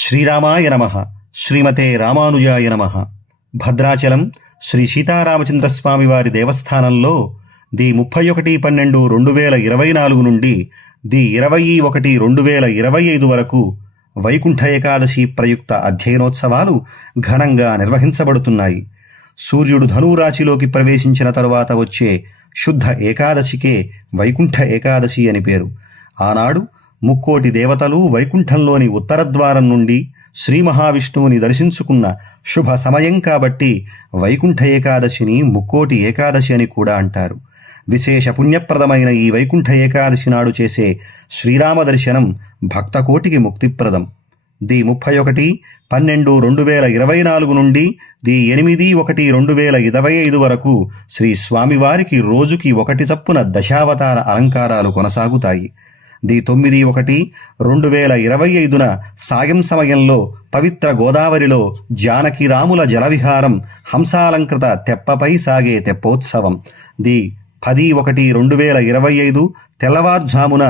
శ్రీరామాయ నమః. శ్రీమతే రామానుజాయ నమః. భద్రాచలం శ్రీ సీతారామచంద్రస్వామి వారి దేవస్థానంలో ది 31/12/2024 నుండి ది 20/1/2025 వరకు వైకుంఠ ఏకాదశి ప్రయుక్త అధ్యయనోత్సవాలు ఘనంగా నిర్వహించబడుతున్నాయి. సూర్యుడు ధనురాశిలోకి ప్రవేశించిన తరువాత వచ్చే శుద్ధ ఏకాదశికే వైకుంఠ ఏకాదశి అని పేరు. ఆనాడు ముక్కోటి దేవతలు వైకుంఠంలోని ఉత్తరద్వారం నుండి శ్రీ మహావిష్ణువుని దర్శించుకున్న శుభ సమయం కాబట్టి వైకుంఠ ఏకాదశిని ముక్కోటి ఏకాదశి అని కూడా అంటారు. విశేష పుణ్యప్రదమైన ఈ వైకుంఠ ఏకాదశి నాడు చేసే శ్రీరామ దర్శనం భక్తకోటికి ముక్తిప్రదం. ది 31/12/2024 నుండి ది 8/1/2025 వరకు శ్రీ స్వామివారికి రోజుకి ఒకటి చప్పున దశావతార అలంకారాలు కొనసాగుతాయి. ది 9/1/2025 సాయం సమయంలో పవిత్ర గోదావరిలో జానకిరాముల జలవిహారం హంసాలంకృత తెప్పపై సాగే తెప్పోత్సవం. ది 10/1/2025 తెల్లవారుజామున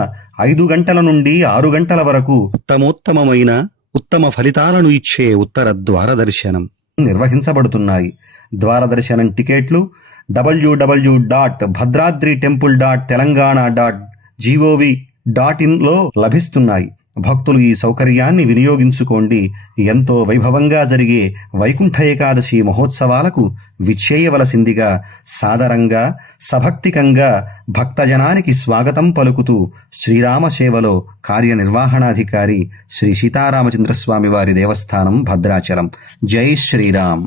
5 గంటల నుండి 6 గంటల వరకు ఉత్తమోత్తమైన ఉత్తమ ఫలితాలను ఇచ్చే ఉత్తర ద్వార దర్శనం నిర్వహించబడుతున్నాయి. ద్వార దర్శనం టికెట్లు www.bhadraద్రి-temple.telangana.gov.in లభిస్తున్నాయి. భక్తులు ఈ సౌకర్యాన్ని వినియోగించుకోండి. ఎంతో వైభవంగా జరిగే వైకుంఠ ఏకాదశి మహోత్సవాలకు విచ్చేయవలసిందిగా సాదరంగా సభక్తికంగా భక్తజనానికి స్వాగతం పలుకుతూ శ్రీరామ సేవలో కార్యనిర్వహణాధికారి శ్రీ సీతారామచంద్రస్వామి వారి దేవస్థానం భద్రాచలం. జై శ్రీరామ్.